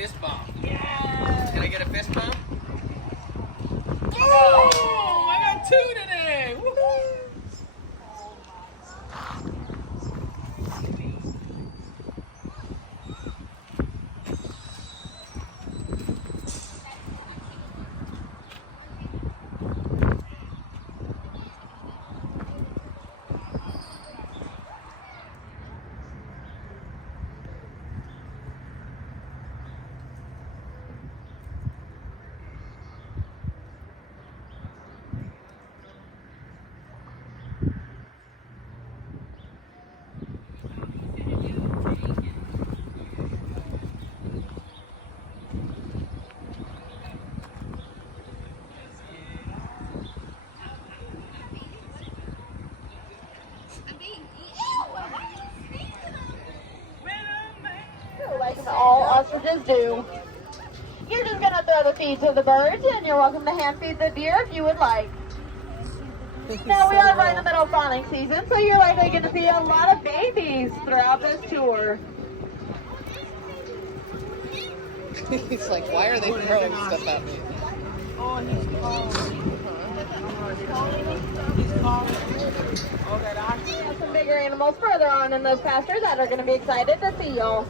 fist bump. Yeah. Can I get a fist bump? Oh, I got 2 today. Woohoo! Like all ostriches do. You're just gonna throw the feed to the birds, and you're welcome to hand feed the deer if you would like. Now we are right in the middle of fawning season, so you're likely going to see a lot of babies throughout this tour. He's like, why are they throwing stuff at me? Oh, he's calling. We have some bigger animals further on in those pastures that are going to be excited to see y'all.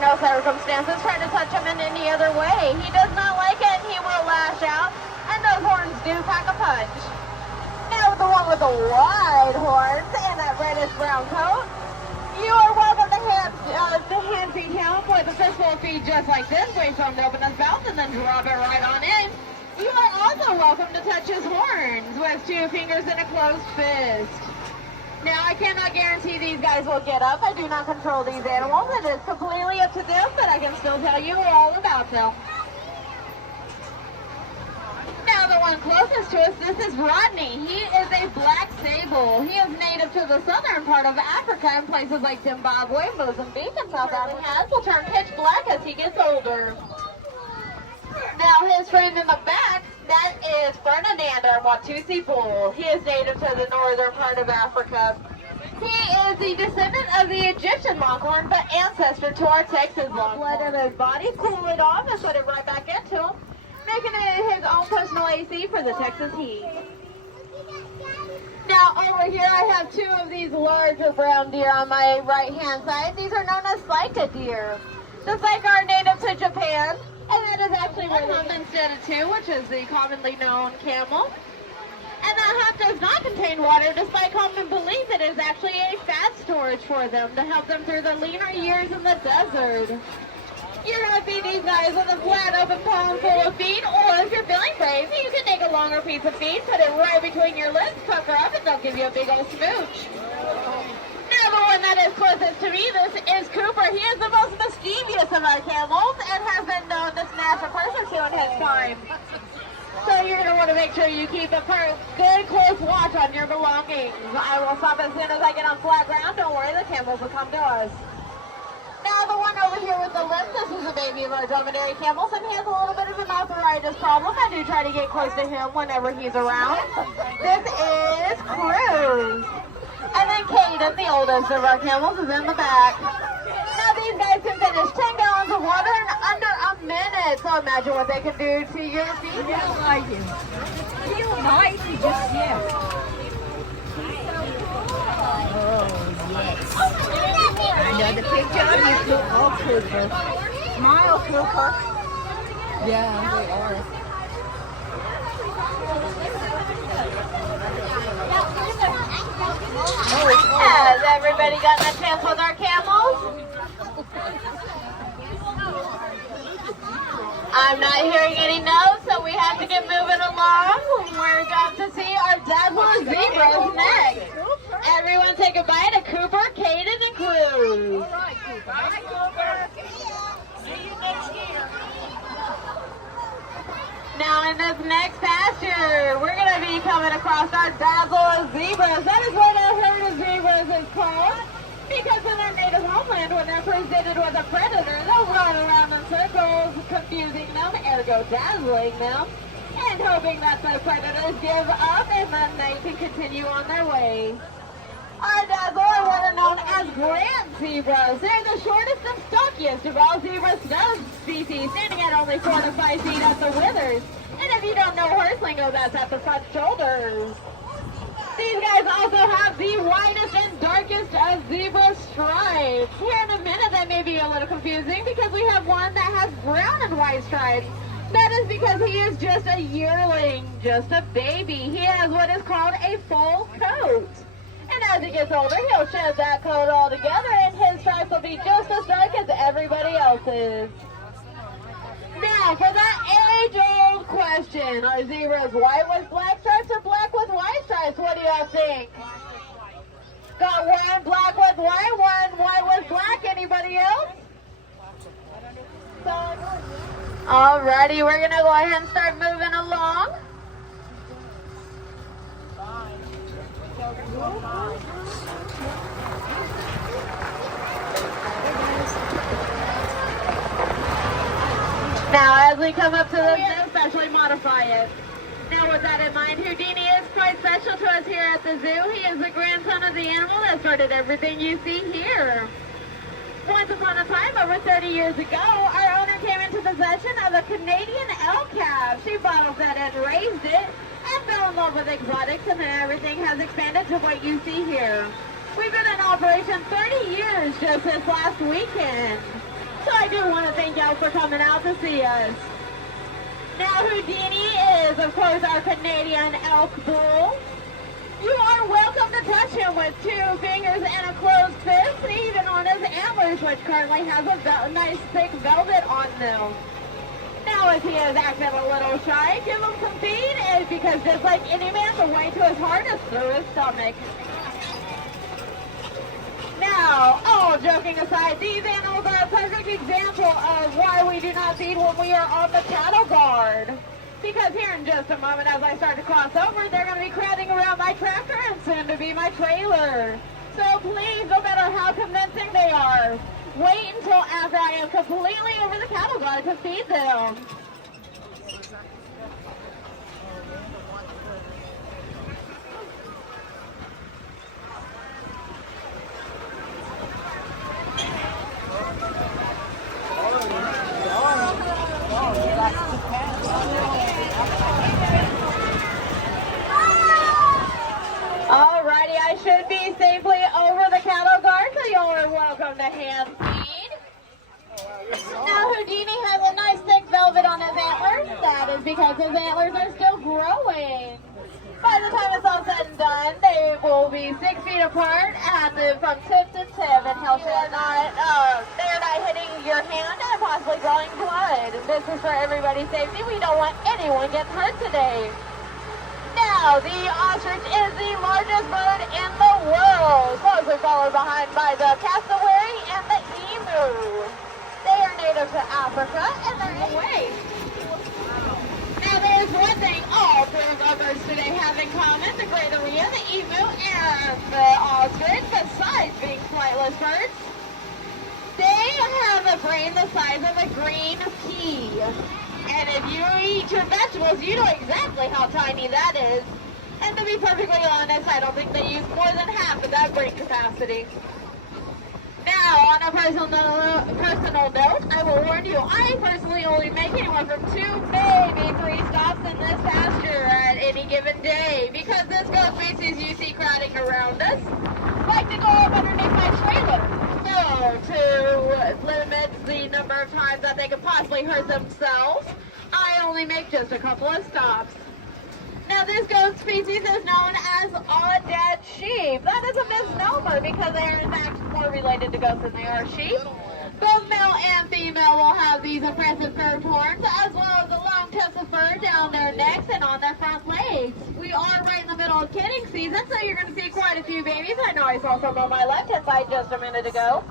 No circumstances try to touch him in any other way. He does not like it and he will lash out, and those horns do pack a punch. Now the one with the wide horns and that reddish brown coat, you are welcome to hand feed him with a fistful of feed just like this. Wait for him to open his mouth and then drop it right on in. You are also welcome to touch his horns with 2 fingers and a closed fist. Now, I cannot guarantee these guys will get up. I do not control these animals. It is completely up to them, but I can still tell you all about them. Now, the one closest to us, this is Rodney. He is a black sable. He is native to the southern part of Africa in places like Zimbabwe, Mozambique, and South Africa. He will turn pitch black as he gets older. Now, his friend in the back, that is Ferdinand, our Watusi bull. He is native to the northern part of Africa. He is the descendant of the Egyptian longhorn, but ancestor to our Texas longhorn. Blood in his body, cool it off, and put it right back into him, making it his own personal AC for the Texas heat. Now, over here, I have 2 of these larger brown deer on my right-hand side. These are known as Saika deer. The Saika are native to Japan. And that is actually one hump instead of 2, which is the commonly known camel. And that hump does not contain water, despite common belief. It is actually a fat storage for them to help them through the leaner years in the desert. You're going to feed these guys with a flat open palm full of feed, or if you're feeling brave, you can take a longer piece of feed, put it right between your lips, pucker up, and they'll give you a big old smooch. Now the one that is closest to me, this is Cooper. He is the most mischievous of our camels and has been known to snatch a purse or 2 in his time. So you're going to want to make sure you keep a good close watch on your belongings. I will stop as soon as I get on flat ground. Don't worry, the camels will come to us. Now the one over here with the limp, this is a baby of our dromedary camels, and he has a little bit of an arthritis problem. I do try to get close to him whenever he's around. This is Cruz. And then Caden, the oldest of our camels, is in the back. Now these guys can finish 10 gallons of water in under a minute. So imagine what they can do to your feet. You don't like him. You don't like him, just yeah. Another picture of you, Cooper. Smile, Cooper. Yeah, they are. Has everybody gotten a chance with our camels? I'm not hearing any no's, so we have to get moving along. We're about to see our Dazzler Zebras next. Everyone say goodbye to Cooper, Caden, and Cruz. All right, Cooper. Bye, Cooper. See you next year. Now in this next pasture, we're going to be coming across our Dazzler Zebras. That is what a herd of zebras is called. homeland when they're presented with a predator. They'll run around in circles, confusing them, ergo dazzling them, and hoping that the predators give up and then they can continue on their way. Our dazzle are what are known as grand zebras. They're the shortest and stockiest of all zebra species, standing at only 4 to 5 feet at the withers. And if you don't know horse lingo, that's at the front shoulders. These guys also have the widest and darkest of zebra stripes. Here in a minute, that may be a little confusing because we have one that has brown and white stripes. That is because he is just a yearling, just a baby. He has what is called a full coat. And as he gets older, he'll shed that coat altogether, and his stripes will be just as dark as everybody else's. Now, for that age-old question, are zebras white with black stripes or black with white stripes? What do y'all think? Got one black with white, one white with black. Anybody else? Alrighty, we're going to go ahead and start moving along. Now, as we come up to the zoo, specially modify it. Now, with that in mind, Houdini is quite special to us here at the zoo. He is the grandson of the animal that started everything you see here. Once upon a time, over 30 years ago, our owner came into possession of a Canadian elk calf. She bottle fed and raised it and fell in love with exotics, and then everything has expanded to what you see here. We've been in operation 30 years just this last weekend. So I do want to thank y'all for coming out to see us. Now Houdini is, of course, our Canadian elk bull. You are welcome to touch him with 2 fingers and a closed fist, even on his antlers, which currently has a nice thick velvet on them. Now, if he is acting a little shy, give him some feed, because just like any man, the way to his heart is through his stomach. Now, all joking aside, these animals are a perfect example of why we do not feed when we are on the cattle guard. Because here in just a moment, as I start to cross over, they're going to be crowding around my tractor and soon to be my trailer. So please, no matter how convincing they are, wait until after I am completely over the cattle guard to feed them. Alrighty, I should be safely over the cattle guard, so y'all are welcome to hand feed. Now Houdini has a nice thick velvet on his antlers. That is because his antlers are still growing. By the time it's all said and done, they will be 6 feet apart from tip to tip, and they're not hitting your hand and possibly drawing blood. This is for everybody's safety. We don't want anyone getting hurt today. Now, the ostrich is the largest bird in the world, closely followed behind by the cassowary and the emu. They are native to Africa, and they're away. Now, there's one thing all 3 of our birds today have in common: the great area, the emu, and the ostrich, besides being flightless birds. They have a brain the size of a green pea. And if you eat your vegetables, you know exactly how tiny that is. And to be perfectly honest, I don't think they use more than half of that brain capacity. Now, on a personal note, I will warn you, I personally only make anywhere from 2, maybe 3 stops in this pasture at any given day, because this ghost species you see crowding around us like to go up underneath my trailer. So, to limit the number of times that they could possibly hurt themselves, I only make just a couple of stops. Now, this ghost species is known as aoudad sheep. That is a misnomer because they are in fact more related to ghosts than they are sheep. Both male and female will have these impressive curved horns, as well as a long tuft of fur down their necks and on their front legs. We are right in the middle of kidding season, so you're going to see quite a few babies. I know I saw some on my left-hand side just a minute ago.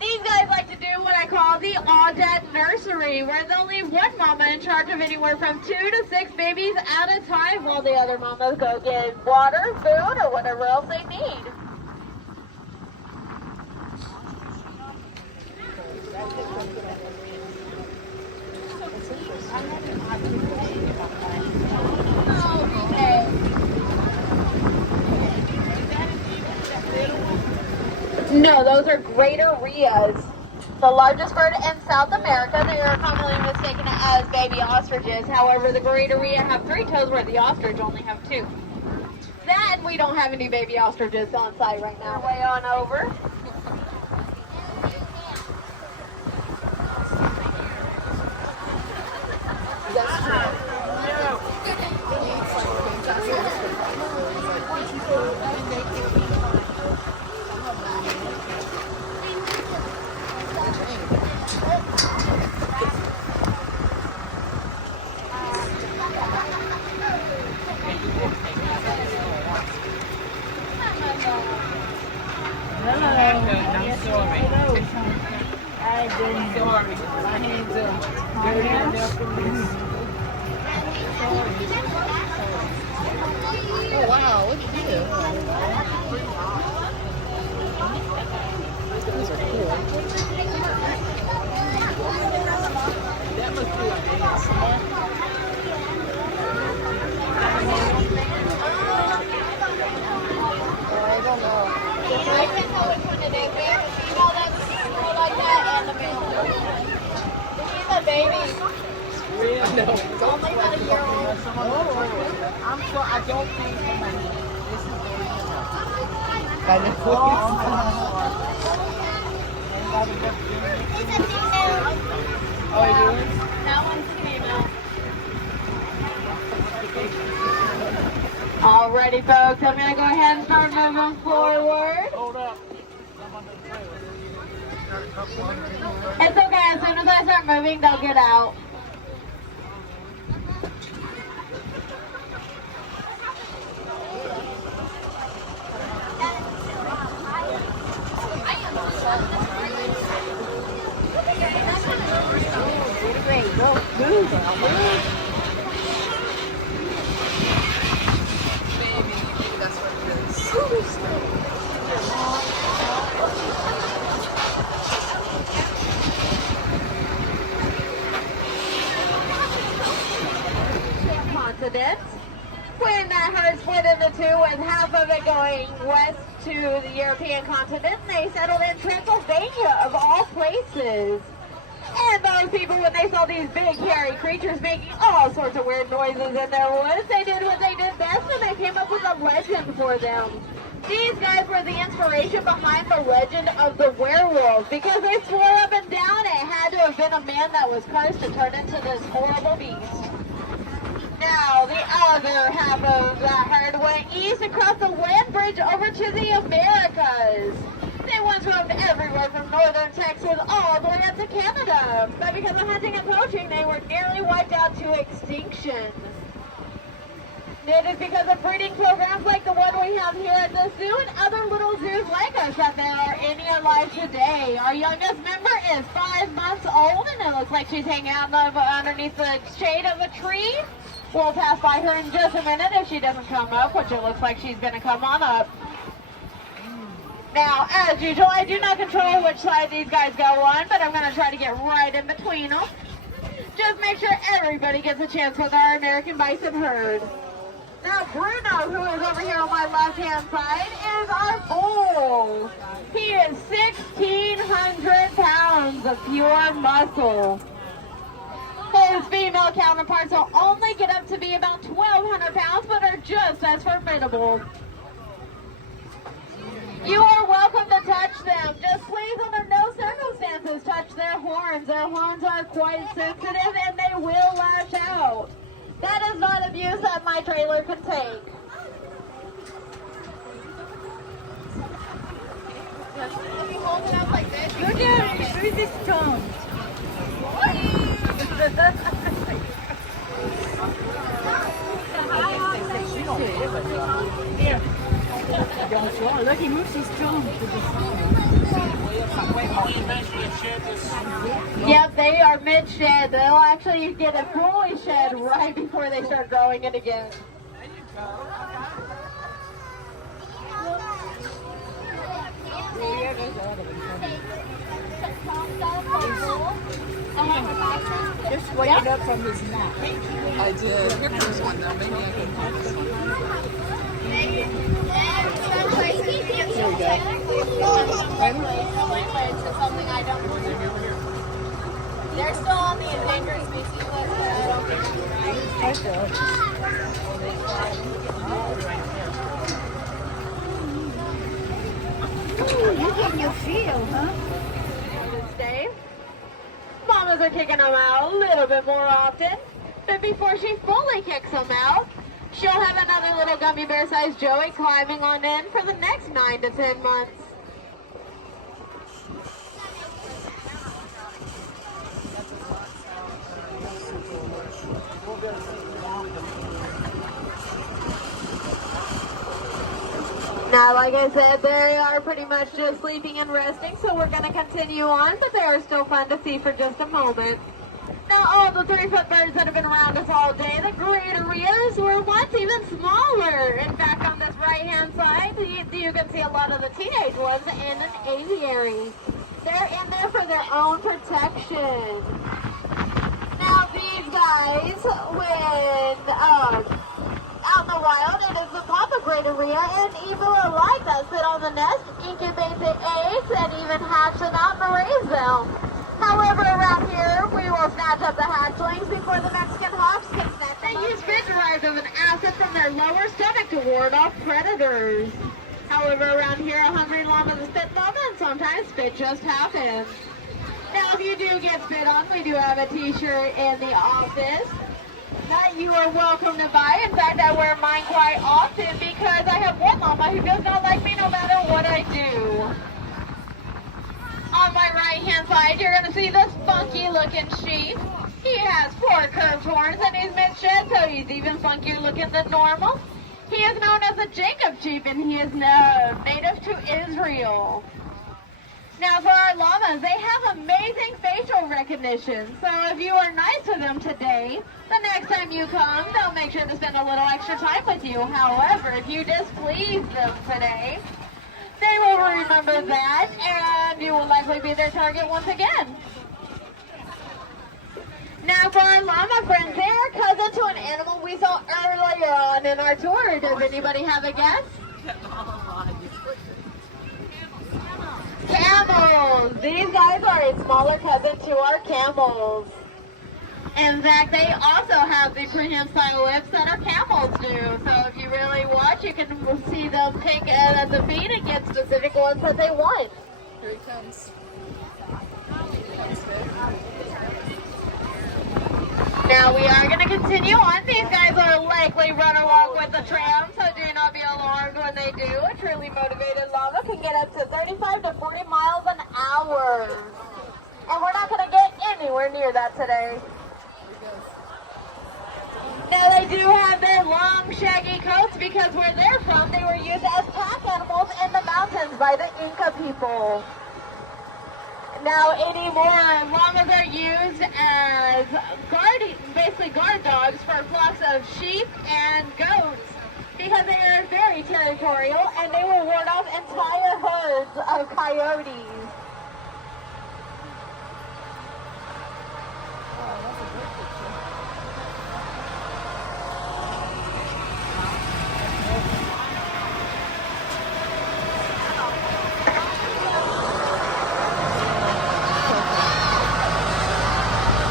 These guys like to do what I call the aoudad nursery, where they'll leave one mama in charge of anywhere from 2 to 6 babies at a time while the other mamas go get water, food, or whatever else they need. No, those are greater rheas. The largest bird in South America. They are commonly mistaken as baby ostriches. However, the greater rhea have 3 toes where the ostrich only have 2. Then we don't have any baby ostriches on site right now. Way on over. Oh wow, look at you. Those are cool. That must be a dance. I don't know. I can tell which one it is. We have a female that's more like that and a male. He's a baby. No. It's only about a year old. I'm sure I don't think this is very Kind of cool. It's a female. Oh, you doing? That one's female. Alrighty, folks. I'm going to go ahead and start moving forward. Hold up. It's okay. As soon as I start moving, they'll get out. Continent. When that herd split into 2 with half of it going west to the European continent, they settled in Transylvania of all places. And those people, when they saw these big hairy creatures making all sorts of weird noises in their woods, they did what they did best and they came up with a legend for them. These guys were the inspiration behind the legend of the werewolf because they swore up and down it had to have been a man that was cursed to turn into this horrible beast. Now, the other half of that herd went east across the land bridge over to the Americas. They once roamed everywhere from northern Texas all the way up to Canada. But because of hunting and poaching, they were nearly wiped out to extinction. It is because of breeding programs like the one we have here at the zoo and other little zoos like us that there are any alive today. Our youngest member is 5 months old and it looks like she's hanging out underneath the shade of a tree. We'll pass by her in just a minute if she doesn't come up, which it looks like she's going to come on up. Now, as usual, I do not control which side these guys go on, but I'm going to try to get right in between them. Just make sure everybody gets a chance with our American bison herd. Now, Bruno, who is over here on my left-hand side, is our bull. He is 1,600 pounds of pure muscle. His female counterparts will only get up to be about 1,200 pounds, but are just as formidable. You are welcome to touch them. Just please, under no circumstances, touch their horns. Their horns are quite sensitive and they will lash out. That is not abuse that my trailer can take. Look at it, who's this Tom? Look, he moves his tongue to the side. Yep, they are mid-shed. They'll actually get it fully shed right before they start growing it again. Just straighten up from his neck. I did. Here comes one though. Maybe I can hold this one. Here we go. They're still on the endangered species list, but I don't think you're right. You getting your feel, huh? Dave. Mamas are kicking them out a little bit more often, but before she fully kicks them out, she'll have another little gummy bear-sized Joey climbing on in for the next 9 to 10 months. Now, like I said, they are pretty much just sleeping and resting, so we're going to continue on, but they are still fun to see for just a moment. Now, all the 3-foot birds that have been around us all day, the great arias, were once even smaller. In fact, on this right-hand side, you can see a lot of the teenage ones in an aviary. They're in there for their own protection. Now, these guys, when out in the wild, it is the papa great aria and evil alike that sit on the nest, incubate the eggs, and even hatch them out and raise them. However, around here, we will snatch up the hatchlings before the Mexican hawks can snatch them. They use spit derived of an acid from their lower stomach to ward off predators. However, around here, a hungry llama is a spit llama, and sometimes spit just happens. Now, if you do get spit on, we do have a t-shirt in the office that you are welcome to buy. In fact, I wear mine quite often because I have one llama who does not like me no matter what I do. On my right-hand side, you're going to see this funky-looking sheep. He has 4 curved horns and he's mid-shed, so he's even funkier looking than normal. He is known as a Jacob sheep, and he is native to Israel. Now, for our llamas, they have amazing facial recognition. So if you are nice to them today, the next time you come, they'll make sure to spend a little extra time with you. However, if you displease them today, they will remember that, and you will likely be their target once again. Now, for our llama friends, they are cousin to an animal we saw earlier on in our tour. Does anybody have a guess? Camels! These guys are a smaller cousin to our camels. In fact, they also have the prehensile lips that our camels do. So if you really watch, you can see them pick at the feet and get specific ones that they want. Here he comes. Now we are going to continue on. These guys will likely run along with the tram, so do not be alarmed when they do. A truly motivated llama can get up to 35 to 40 miles an hour. And we're not going to get anywhere near that today. Now they do have their long shaggy coats because where they're from, they were used as pack animals in the mountains by the Inca people. Now anymore, llamas are used as basically guard dogs for flocks of sheep and goats because they are very territorial and they will ward off entire herds of coyotes.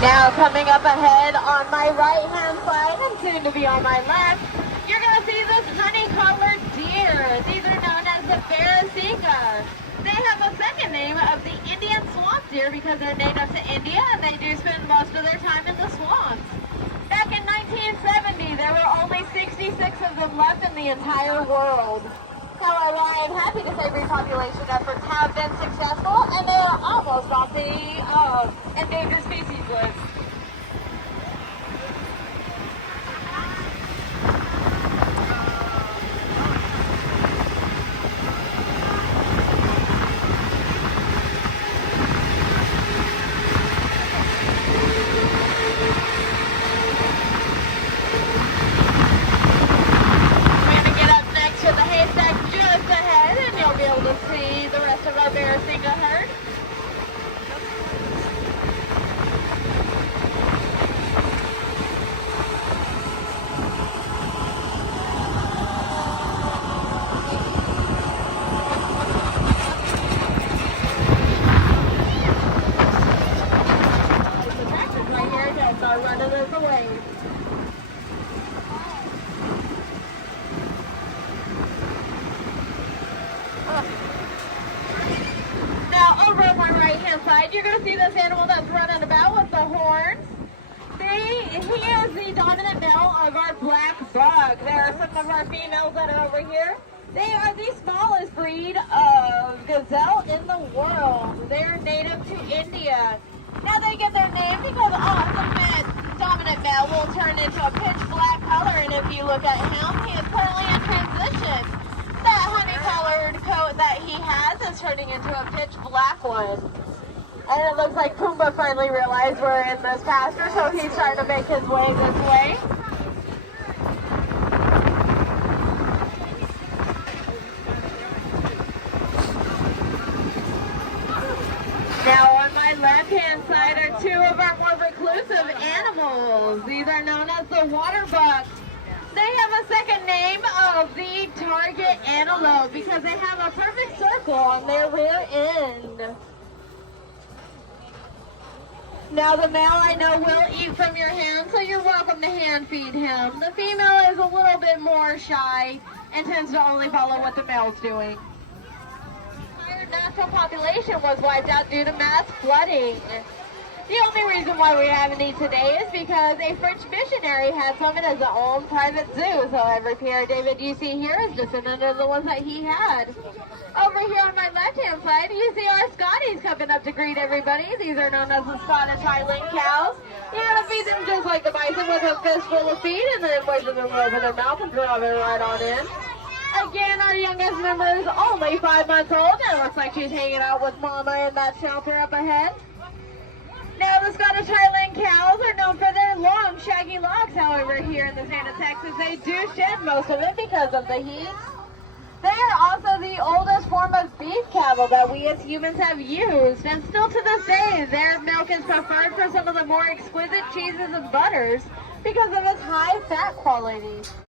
Now coming up ahead on my right-hand side and soon to be on my left, you're going to see this honey-colored deer. These are known as the Barasika. They have a second name of the Indian swamp deer because they're native to India and they do spend most of their time in the swamps. Back in 1970, there were only 66 of them left in the entire world. However, I am happy to say repopulation efforts have been successful and they are almost off the endangered species list. See the rest of our Barasika herd. side, you're going to see this animal that's running about with the horns. He is the dominant male of our black buck. There are some of our females that are over here. They are the smallest breed of gazelle in the world. They're native to India. Now they get their name because the dominant male will turn into a pitch black color, and if you look at him, he is currently in transition. That honey-colored coat that he has is turning into a pitch black one. And it looks like Pumbaa finally realized we're in this pasture, so he's trying to make his way this way. Now on my left-hand side are two of our more reclusive animals. These are known as the water bucks. They have a second name of the target antelope because they have a perfect circle on their rear end. Now the male I know will eat from your hand, so you're welcome to hand feed him. The female is a little bit more shy and tends to only follow what the male's doing. Our natural population was wiped out due to mass flooding. The only reason why we have any today is because a French missionary had some in his own private zoo. So every Pierre David you see here is descendant of the ones that he had. Over here on my left-hand side, you see our Scotties coming up to greet everybody. These are known as the Scottish Highland cows. You're going to feed them just like the bison with a fistful of feed and then moisten them over their mouth and drop it right on in. Again, our youngest member is only 5 months old. And it looks like she's hanging out with Mama in that shelter up ahead. Now, the Scottish Highland cows are known for their long, shaggy locks. However, here in the state of Texas, they do shed most of it because of the heat. They are also the oldest form of beef cattle that we as humans have used. And still to this day, their milk is preferred for some of the more exquisite cheeses and butters because of its high fat quality.